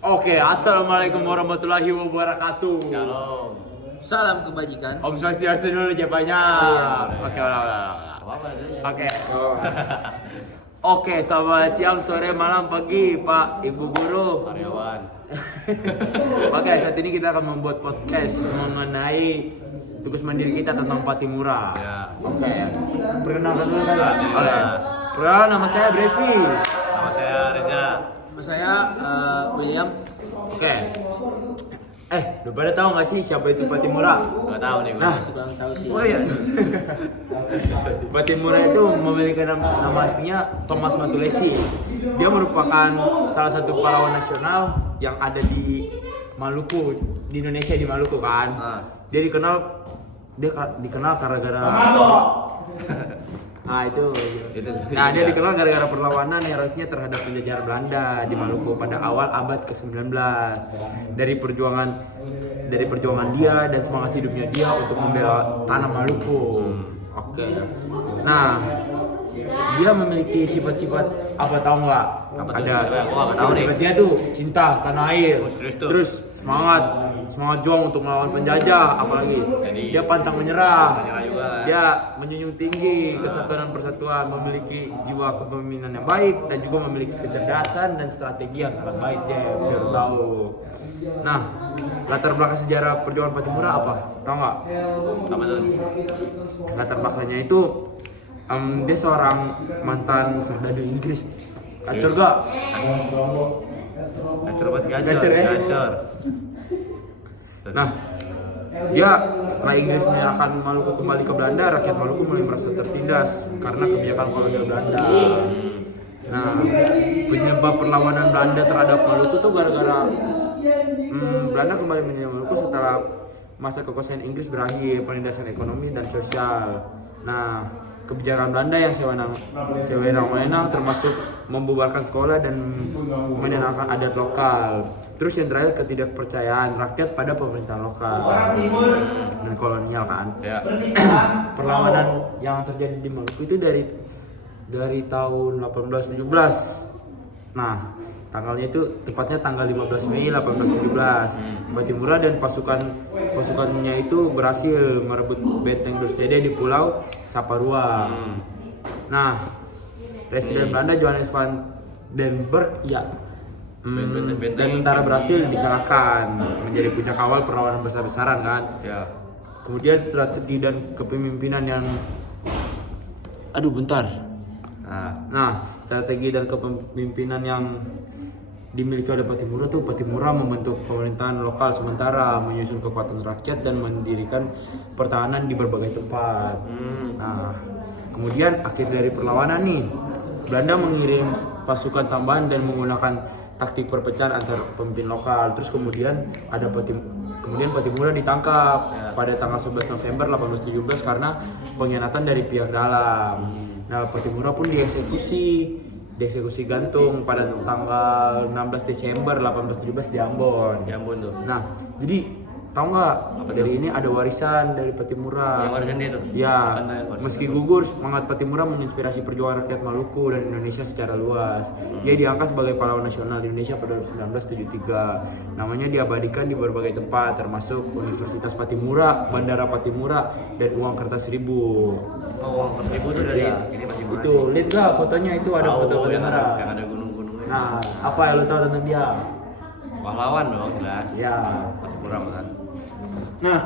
Oke, assalamualaikum warahmatullahi wabarakatuh. Shalom. Salam kebajikan. Om Swastiastu dulu japanya. Oke, Oke. Oke, selamat siang, sore, malam, pagi, Pak, Ibu Guru. Karyawan. Oke, saat ini kita akan membuat podcast mengenai tugas mandiri kita tentang Patimura. Ya. Oke. Perkenalkan dulu kan? Oke. Perkenalkan, nama saya Brevi. Nama saya Reza. Nama saya William. Oke. Lu pada tahu nggak sih siapa itu Patimura? Gak tahu nih gue. Nah. Kurang tahu sih. Oh iya. Patimura itu memiliki nama aslinya Thomas Matulesi. Dia merupakan salah satu pahlawan nasional yang ada di Maluku, di Indonesia, di Maluku kan. Dia dikenal gara-gara itu. Nah, dia dikenal gara-gara perlawanan heroiknya terhadap penjajahan Belanda di Maluku pada awal abad ke-19. Dari perjuangan dia dan semangat hidupnya dia untuk membela tanah Maluku. Oke. Nah, dia memiliki sifat-sifat apa tahu nggak? Apa tuh? Ada. Gua nggak tahu nih. Sifat dia tuh cinta tanah air. Serius tuh? Terus semangat juang untuk melawan penjajah, apalagi dia pantang menyerah. Menyerah juga kan? Dia menjunjung tinggi kesatuan dan persatuan, memiliki jiwa kepemimpinan yang baik dan juga memiliki kecerdasan dan strategi yang sangat baik ya, biar tahu. Nah, latar belakang sejarah perjuangan Patimura apa? Tahu nggak? Apa tuh? Latar belakangnya itu dia seorang mantan serdadu Inggris. Gacor gak? Gacor buat gacor. Gacor ya? Gacor. Nah, dia setelah Inggris menyerahkan Maluku kembali ke Belanda, rakyat Maluku mulai merasa tertindas karena kebijakan kolonial Belanda. Nah, penyebab perlawanan Belanda terhadap Maluku tuh gara-gara Belanda kembali menyerang Maluku setelah masa kekuasaan Inggris berakhir, penindasan ekonomi dan sosial. Nah, kebijakan Belanda yang sewenang-wenang termasuk membubarkan sekolah dan menenangkan adat lokal. Terus yang terakhir ketidakpercayaan rakyat pada pemerintahan lokal dan kolonial kan. Ya. Perlawanan yang terjadi di Maluku itu dari tahun 1817. Nah, tanggalnya itu tepatnya tanggal 15 Mei 1817. Patimura dan pasukannya itu berhasil merebut benteng Dorstede di Pulau Saparua. Nah, Presiden Belanda Johannes van den Berg dan tentara berhasil dikalahkan, menjadi puncak awal perlawanan besar-besaran kan. Ya. Kemudian strategi dan kepemimpinan yang Nah, strategi dan kepemimpinan yang dimiliki oleh Patimura membentuk pemerintahan lokal sementara, menyusun kekuatan rakyat dan mendirikan pertahanan di berbagai tempat. Nah, kemudian akhir dari perlawanan nih, Belanda mengirim pasukan tambahan dan menggunakan taktik perpecahan antar pemimpin lokal. Terus kemudian Patimura ditangkap pada tanggal 11 November 1817 karena pengkhianatan dari pihak dalam. Nah, Patimura pun dieksekusi gantung pada tanggal 16 Desember 1817 di Ambon. Ya ampun tuh. Nah, jadi tahu nggak dari ini ada warisan dari Patimura. Yang warisan dia tuh? Ya, Apa warisan meski itu? gugur, semangat Patimura menginspirasi perjuangan rakyat Maluku dan Indonesia secara luas. Dia diangkat sebagai pahlawan nasional Indonesia pada 1973. Namanya diabadikan di berbagai tempat, termasuk Universitas Patimura, Bandara Patimura, dan uang kertas 1000. Uang kertas 1000 tuh dari Ya, ini Patimura. itu lihat nggak fotonya, itu ada foto yang Patimura. ada gunung-gunungnya. Nah, apa yang lo tahu tentang dia? Pahlawan dong jelas. Ya. Patimura kan. Nah,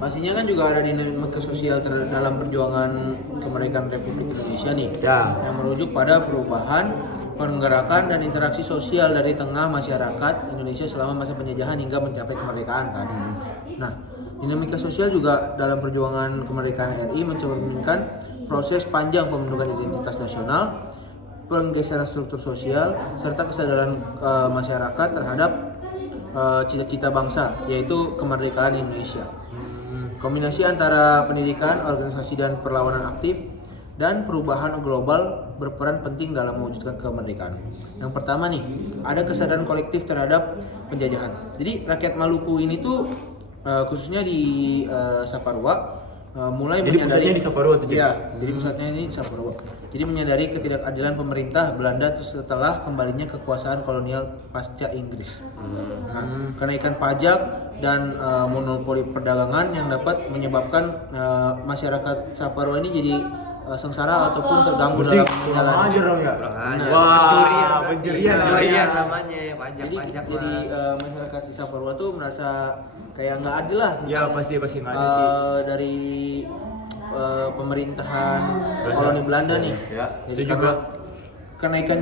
pastinya kan juga ada dinamika sosial dalam perjuangan kemerdekaan Republik Indonesia nih. Ya. Yang merujuk pada perubahan, penggerakan dan interaksi sosial dari tengah masyarakat Indonesia selama masa penjajahan hingga mencapai kemerdekaan kan. Nah, dinamika sosial juga dalam perjuangan kemerdekaan RI mencerminkan proses panjang pembentukan identitas nasional, penggeseran struktur sosial, serta kesadaran masyarakat terhadap cita-cita bangsa, yaitu kemerdekaan Indonesia. Kombinasi antara pendidikan, organisasi dan perlawanan aktif dan perubahan global berperan penting dalam mewujudkan kemerdekaan. Yang pertama nih, ada kesadaran kolektif terhadap penjajahan. Jadi rakyat Maluku ini tuh khususnya di Saparua mulai Jadi menyadari pusatnya di Saparua tuh, Jim? Iya, jadi pusatnya ini Saparua. Jadi menyadari ketidakadilan pemerintah Belanda setelah kembalinya kekuasaan kolonial pasca Inggris. Nah, kenaikan pajak dan monopoli perdagangan yang dapat menyebabkan masyarakat Saparua ini jadi sengsara ataupun terganggu Berarti dalam kurang menjalani. ajar dong ya. Kurang ajar. Wah, pencurian namanya pajak Jadi pajak. masyarakat di Saparua tuh merasa kayak nggak adil lah. Ya tentang, pasti nggak ada sih. dari pemerintahan koloni Belanda nih. Ya, Jadi itu karena juga. kenaikan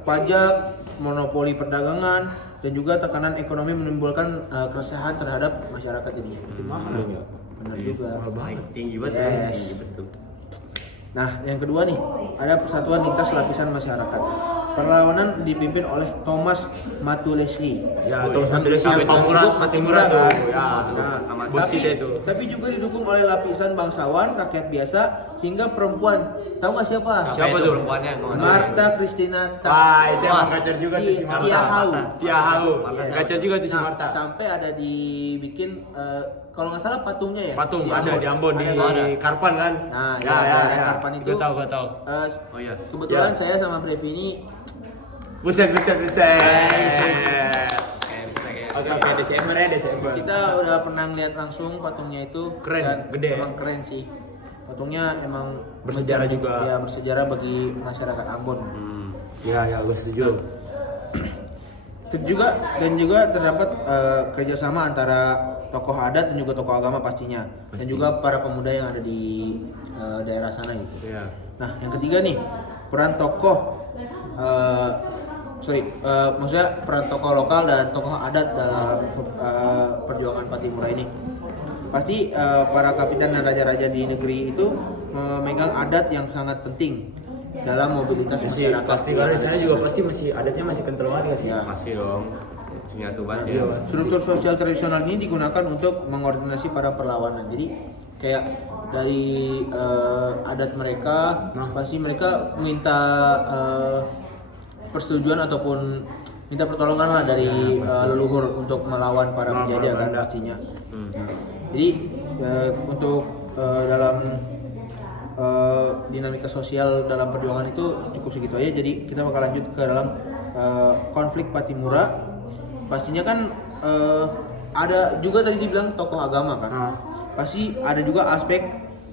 pajak, monopoli perdagangan dan juga tekanan ekonomi menimbulkan keresahan terhadap masyarakat ini. Mahal ya. Benar juga. Tinggi banget Yes. ya, tinggi betul. Nah, yang kedua nih, ada Persatuan Lintas Lapisan Masyarakat. Perlawanan dipimpin oleh Thomas Matulesi. Ya, Thomas Matulesi Yang Patimura disebut Patimura tuh. Ya, Nah, bos kita itu. tapi juga didukung oleh lapisan bangsawan, rakyat biasa, hingga perempuan. Tahu nggak siapa? Siapa itu tuh? perempuannya? Gua nggak tahu. Martha Christina Wah, itu emang Wah. gacor juga tuh si Marta. Tiahau. Tiahau. Yes. Gacor juga tuh si Nah, Marta. sampai ada dibikin kalau nggak salah patungnya ya. Patung ada di Ambon di Ada. Karpan kan? Nah, ya, ya, daerah Karpan itu. Gua tahu. Eh, Oh iya. Kebetulan Ya. saya sama Brevi ini Buset. Kayak bisa kayak. Oke, Desember ya, Desember. kita udah pernah ngeliat langsung patungnya itu. Keren, dan gede. Emang keren sih. Patungnya emang Bersejarah menjadi- juga. Ya, bersejarah bagi masyarakat Ambon. Ya, gue setuju. Dan juga terdapat kerjasama antara tokoh adat dan juga tokoh agama pastinya. Dan juga para pemuda yang ada di daerah sana gitu. Iya. Nah, yang ketiga nih, peran tokoh maksudnya peran tokoh lokal dan tokoh adat dalam perjuangan Patimura ini. Pasti para kapitan dan raja-raja di negeri itu memegang adat yang sangat penting dalam mobilitas Pasti masyarakat. pasti kalau di sana juga pasti masih adatnya masih kental banget nggak sih? Ya. Masih dong. Nyatu banget Iya, ya. Pak. Struktur sosial tradisional ini digunakan untuk mengordinasi para perlawanan. Jadi kayak dari adat mereka, pasti mereka minta persetujuan ataupun minta pertolongan lah dari leluhur untuk melawan para penjajah kan Belanda. pastinya. Nah, jadi untuk dalam dinamika sosial dalam perjuangan itu cukup segitu aja. Jadi kita bakal lanjut ke dalam konflik Patimura. Pastinya kan ada juga tadi dibilang tokoh agama kan. Pasti ada juga aspek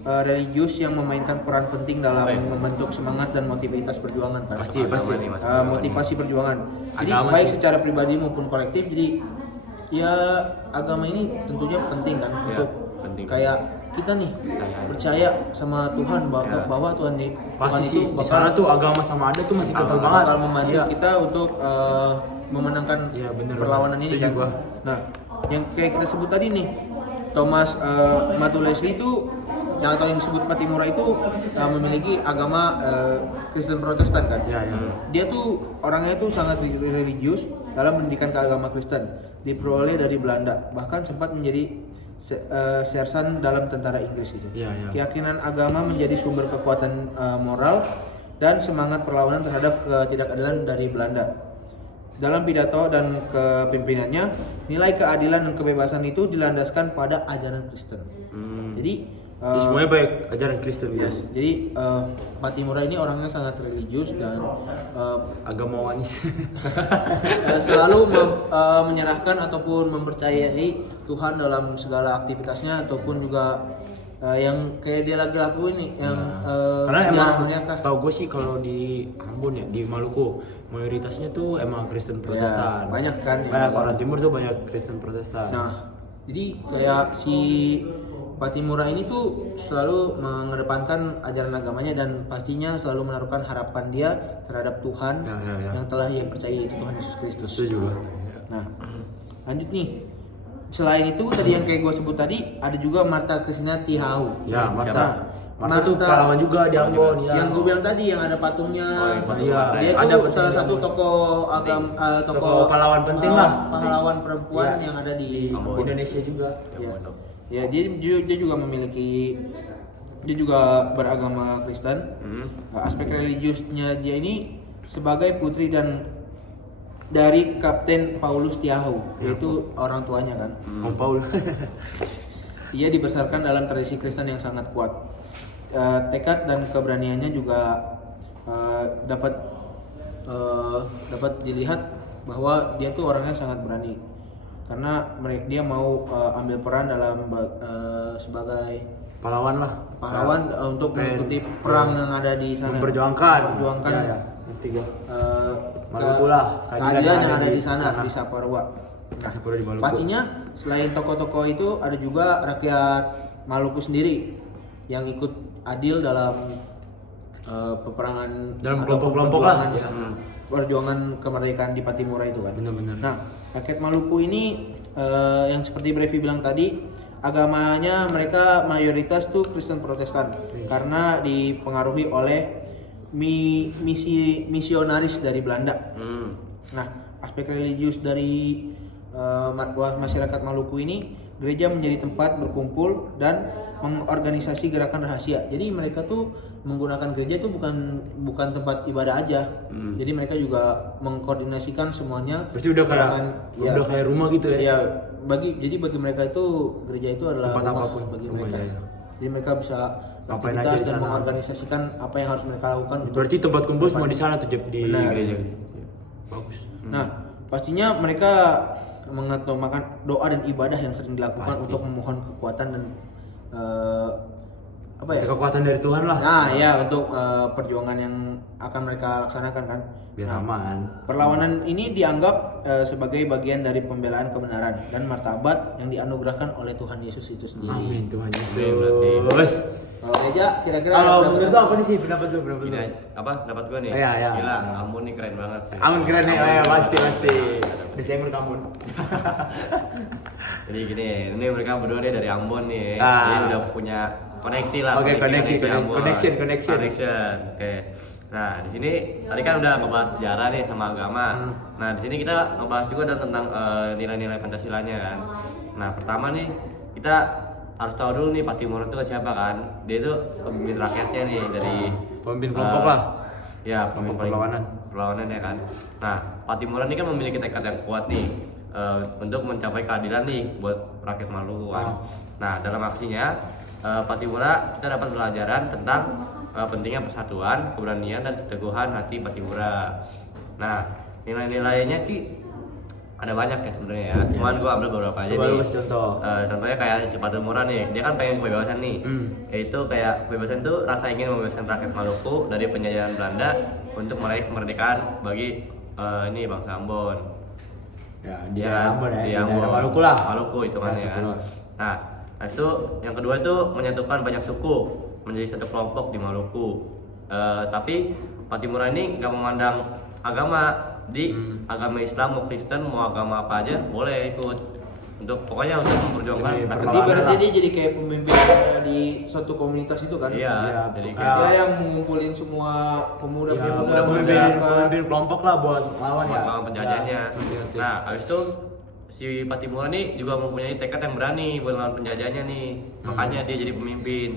religius yang memainkan peran penting dalam membentuk semangat dan motivitas perjuangan kan. Pasti. Nih, Mas. Motivasi perjuangan. Jadi Agama baik sih. secara pribadi maupun kolektif. Jadi ya agama ini tentunya penting kan Ya, untuk penting. kayak kita nih percaya sama Tuhan bahwa Tuhan Ya. Pasti sih di bakal sana tuh agama sama adat tuh masih kental banget. bakal membantu Iya. kita untuk memenangkan Iya, bener perlawanan banget. ini Setuju kan. gua. Nah, yang kayak kita sebut tadi nih, Thomas Matulesi itu yang atau yang disebut Patimura itu memiliki agama Kristen Protestan kan. Iya. Dia tuh orangnya tuh sangat religius dalam pendidikan keagama Kristen, diperoleh dari Belanda, bahkan sempat menjadi sersan dalam tentara Inggris gitu. Iya. Keyakinan agama menjadi sumber kekuatan moral dan semangat perlawanan terhadap ketidakadilan dari Belanda. Dalam pidato dan kepimpinannya, nilai keadilan dan kebebasan itu dilandaskan pada ajaran Kristen. Jadi Jadi semuanya baik ajaran Kristen guys. jadi Patimura ini orangnya sangat religius dan Agamawanis. selalu menyerahkan ataupun mempercayai Tuhan dalam segala aktivitasnya ataupun juga yang kayak dia lagi lakuin nih yang Karena emang sejarahnya kah? setahu gue sih kalau di Ambon ya, di Maluku mayoritasnya tuh emang Kristen Protestan. Ya, banyak kan yang- Banyak orang timur tuh banyak Kristen Protestan. Nah, jadi kayak si Patimura ini tuh selalu mengedepankan ajaran agamanya dan pastinya selalu menaruhkan harapan dia terhadap Tuhan Ya. yang telah ia percaya itu Tuhan Yesus Kristus. Itu juga. Nah, lanjut nih. Selain itu tadi yang kayak gue sebut tadi ada juga Martha Christina Tiahau. Ya, Martha. Martha. Martha tuh pahlawan juga di Ambon ya. Yang gue bilang tadi yang ada patungnya. Iya. Dia Ada tuh patung salah di satu Ambon. tokoh Tokoh pahlawan penting lah. Pahlawan perempuan Iya. yang ada di Indonesia juga. Ya, dia juga memiliki, dia juga beragama Kristen. Aspek religiusnya dia ini sebagai putri dari Kapten Paulus Tiahau, yaitu orang tuanya kan. Om Paul. ia dibesarkan dalam tradisi Kristen yang sangat kuat. Tekad dan keberaniannya juga dapat dilihat bahwa dia tuh orangnya sangat berani karena dia mau ambil peran dalam sebagai Pahlawan lah. untuk mengikuti perang yang ada di sana, Memperjuangkan. ya. Tiga. eh, Maluku lah. keadilan yang ada di sana di Saparua. Nah, Saparua di Maluku. pastinya selain tokoh-tokoh itu ada juga rakyat Maluku sendiri yang ikut adil dalam peperangan Dalam atau kelompok-kelompok lah. perjuangan- Ya. perjuangan kemerdekaan di Patimura itu kan. Benar-benar. Nah, rakyat Maluku ini yang seperti Brevi bilang tadi, agamanya mereka mayoritas tuh Kristen Protestan karena dipengaruhi oleh misionaris dari Belanda. Nah, aspek religius dari masyarakat Maluku ini, gereja menjadi tempat berkumpul dan mengorganisasi gerakan rahasia. Jadi mereka tuh menggunakan gereja itu bukan tempat ibadah aja. Jadi mereka juga mengkoordinasikan semuanya. Berarti udah kayak rumah gitu ya. Ya, bagi mereka itu gereja itu adalah Tempat rumah apapun. bagi Oh, mereka. iya, iya. Jadi mereka bisa Ngapain aja aktivitas di dan sana. mengorganisasikan apa yang harus mereka lakukan. Berarti tempat kumpul semua di sana tuh Jep, di Benar. gereja. Bagus. Nah, pastinya mereka mengutamakan doa dan ibadah yang sering dilakukan Pasti. untuk memohon kekuatan dan Kekuatan dari Tuhan lah. Nah, ya untuk perjuangan yang akan mereka laksanakan kan. Biar Nah, aman. perlawanan ini dianggap sebagai bagian dari pembelaan kebenaran dan martabat yang dianugerahkan oleh Tuhan Yesus itu sendiri. Amin Tuhan berarti. Yesus. Kalau gereja kira-kira Kalau pendapat menurut apa? lu apa nih sih pendapat lu? Gini aja, apa dapat gua nih? Iya, iya. Gila, Ambon nih keren banget sih. Amin keren nih, Ambon ya juga. pasti. Desember kamu. Jadi gini, ini mereka berdua nih dari Ambon nih. Ah. Jadi udah punya koneksi lah. Oke, koneksi, Ambon. connection. Oke. Nah, di sini tadi kan udah ngebahas sejarah nih sama agama. Nah, di sini kita ngebahas juga tentang nilai-nilai Pancasilanya kan. Nah, pertama nih kita harus tahu dulu nih Patimura itu siapa kan? Dia itu pemimpin rakyatnya nih dari Pemimpin kelompok lah. Ya, kelompok Perlawanan. perlawanan ya kan. Nah, Patimura ini kan memiliki tekad yang kuat nih untuk mencapai keadilan nih buat rakyat Maluku kan. Nah, dalam aksinya Patimura kita dapat pelajaran tentang pentingnya persatuan, keberanian dan keteguhan hati Patimura. Nah, nilai-nilainya sih ada banyak ya sebenarnya ya. Cuman gua ambil beberapa aja Coba nih. lu kasih contoh. Contohnya kayak si Patimura nih, dia kan pengen kebebasan nih. Yaitu kayak kebebasan itu rasa ingin membebaskan rakyat Maluku dari penjajahan Belanda untuk meraih kemerdekaan bagi ini bangsa Ambon. Ya, di Ya, daerah Ambon ya. di Di Ambon. daerah Maluku lah. Maluku itu kan Bahasa ya. Pulau. Nah, habis itu yang kedua itu menyatukan banyak suku menjadi satu kelompok di Maluku. Tapi Patimura ini nggak memandang agama, di agama Islam mau Kristen mau agama apa aja boleh ikut untuk pokoknya untuk memperjuangkan Jadi, rakyat Berarti Maluku. berarti dia jadi kayak pemimpin di suatu komunitas itu kan? Iya, Iya, jadi bukan. kayak Dia yang mengumpulin semua pemuda-pemuda Ya, masyarakat. pemimpin kelompok lah buat lawan ya. lawan penjajahnya. Ngerti. Nah, habis itu si Patimura nih juga mempunyai tekad yang berani buat lawan penjajahnya nih. Makanya dia jadi pemimpin.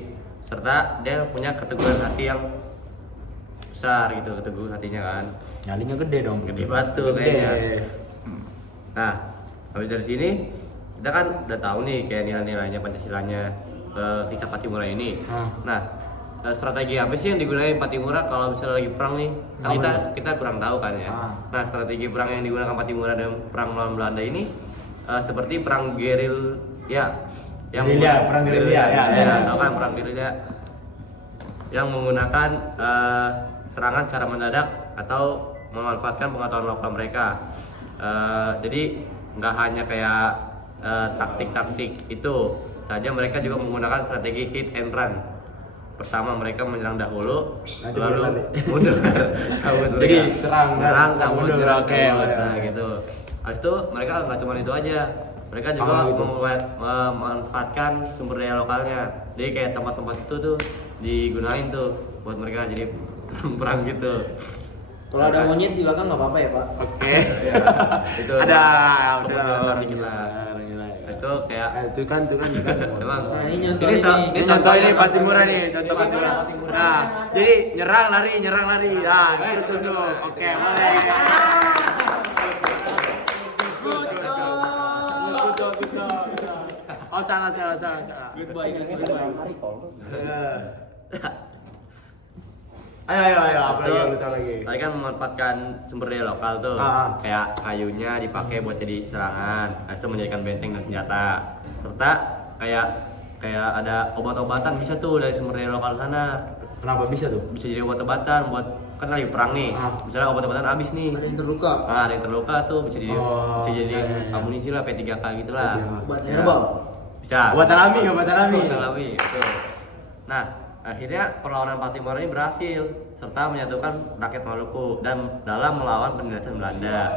Serta dia punya keteguhan hati yang besar gitu, keteguhan hatinya kan. Nyalinya gede dong. Gede batu Gede. kayaknya. Nah, habis dari sini kita kan udah tahu nih kayak nilai-nilainya Pancasilanya kisah Patimura ini. Nah, strategi apa sih yang digunakan Patimura kalau misalnya lagi perang nih? Kan kita kurang tahu kan ya. Nah, strategi perang yang digunakan Patimura dalam perang melawan Belanda ini seperti perang geril ya. Gerilya, perang gerilya, ya. Tahu kan perang gerilya yang menggunakan serangan secara mendadak atau memanfaatkan pengetahuan lokal mereka. Jadi nggak hanya kayak taktik-taktik itu saja, mereka juga menggunakan strategi hit and run. Pertama mereka menyerang dahulu, Nanti lalu balik. mundur, cabut Jadi mereka. serang, nyerang, serang, cabut, mundur, nyerang, oke, cabut. oke, Nah oke. gitu. Habis itu mereka nggak cuma itu aja, mereka juga Gitu. memanfaatkan sumber daya lokalnya. Jadi kayak tempat-tempat itu tuh digunain tuh buat mereka jadi perang gitu. Kalau ada monyet di belakang nggak apa-apa ya Pak? Oke. Ya, itu Ada penjelasan dikit lah. Itu kayak Itu kan. emang Nah, ini nyontoh ini Ini contoh ini contohnya. Patimura nih, contoh Patimura. Nah, jadi nyerang lari. Nah, terus tunduk. Oke, boleh. salah. Goodbye. Ayo, apa lagi yang lu tahu lagi? Tadi kan memanfaatkan sumber daya lokal tuh, kayak kayunya dipakai buat jadi serangan, itu menjadikan benteng dan senjata. Serta kayak ada obat-obatan bisa tuh dari sumber daya lokal sana. Kenapa bisa tuh? Bisa jadi obat-obatan buat kan lagi perang nih. Misalnya obat-obatan habis nih. Ada yang terluka. Nah, ada yang terluka tuh bisa jadi iya. amunisi lah P3K gitu lah. Obat Ya. herbal. Bisa. Obat alami. Obat alami, betul. Nah, akhirnya perlawanan Patimura ini berhasil serta menyatukan rakyat Maluku dan dalam melawan penindasan Belanda.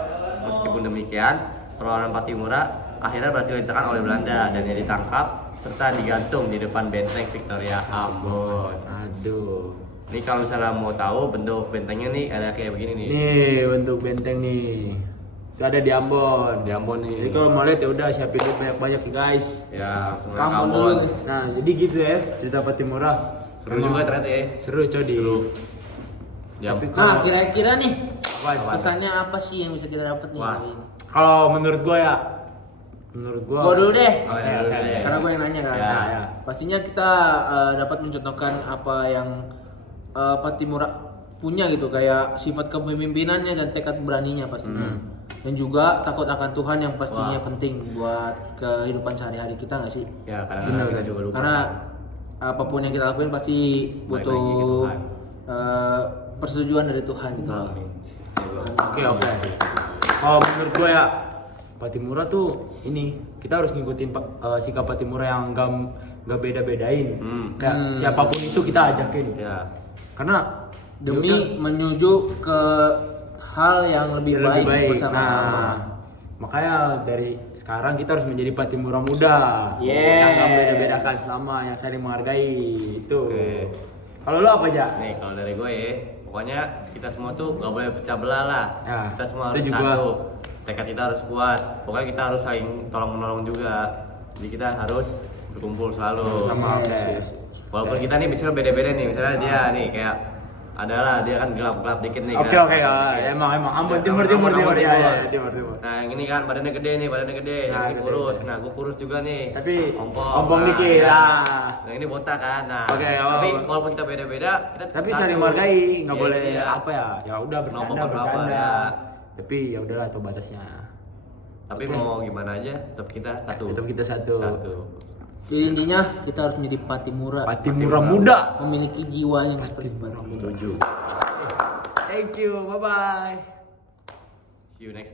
Meskipun demikian, perlawanan Patimura akhirnya berhasil ditekan oleh Belanda dan dia ditangkap serta digantung di depan benteng Victoria Ambon. Aduh. Ini kalau misalnya mau tahu bentuk bentengnya nih ada kayak begini nih. Nih bentuk benteng nih. Itu ada di Ambon. Di Ambon nih. Jadi kalau mau lihat ya udah siapin duit banyak-banyak nih guys. Ya, langsung ke Ambon Ambon. dulu nih. Nah jadi gitu ya cerita Patimura. Seru juga ternyata ya. Seru codi. Di Tapi Ambon. Nah, kira-kira nih apa? pesannya apa sih yang bisa kita dapat nih? Wah. Hari ini? Kalau menurut gua ya, menurut gua. Gua dulu deh. Oh, ya, dulu deh. Karena gue yang nanya kan. Ya. Pastinya kita dapat mencontohkan apa yang Patimura punya gitu, kayak sifat kepemimpinannya dan tekad beraninya pastinya. Dan juga takut akan Tuhan yang pastinya penting buat kehidupan sehari-hari kita nggak sih? Ya, kadang-kadang kita juga lupa. Karena apapun yang kita lakuin pasti Balik lagi ke butuh Tuhan. persetujuan dari Tuhan gitu. Amin. Oke. Kalau menurut gua ya, Patimura tuh ini kita harus ngikutin sikap Patimura yang nggak beda-bedain. Kayak siapapun itu kita ajakin. Ya. Karena Demi yaudah, menuju ke hal yang lebih lebih baik bersama-sama. Nah, makanya dari sekarang kita harus menjadi Patimura muda. Yeah. Yang nggak beda-bedakan sama, yang saling menghargai itu. Oke. Kalau lu apa aja? Nih kalau dari gue ya, pokoknya kita semua tuh gak boleh pecah belah lah. Ya, Kita semua harus setuju satu. gua. Tekad kita harus kuat. Pokoknya kita harus saling tolong menolong juga. Jadi kita harus berkumpul selalu. Sama Yes, oke. yes. Walaupun kita nih misalnya beda-beda nih, misalnya dia nih kayak adalah dia kan gelap-gelap dikit nih. Oke, kan. emang Ambon Ya, timur. Ambon, Ya, timur. timur. Nah yang ini kan badannya gede nih, badannya gede, yang Nah, ini gede. kurus. Nah gue kurus juga nih. Tapi ompong ompong dikit. ya. Nah. Nah ini botak kan. Nah, Oke, tapi oh. walaupun kita beda-beda, kita Tapi satu. saling menghargai, nggak Iya, boleh iya. apa ya? Ya udah Kelompok berapa, bercanda. ya. Tapi ya udahlah itu batasnya. Tapi mau gimana aja, tetap kita satu. Tetap kita satu. Jadi intinya kita harus menjadi Patimura, Patimura muda. memiliki jiwa yang seperti Patimura. Setuju. Thank you. Bye bye. See you next time.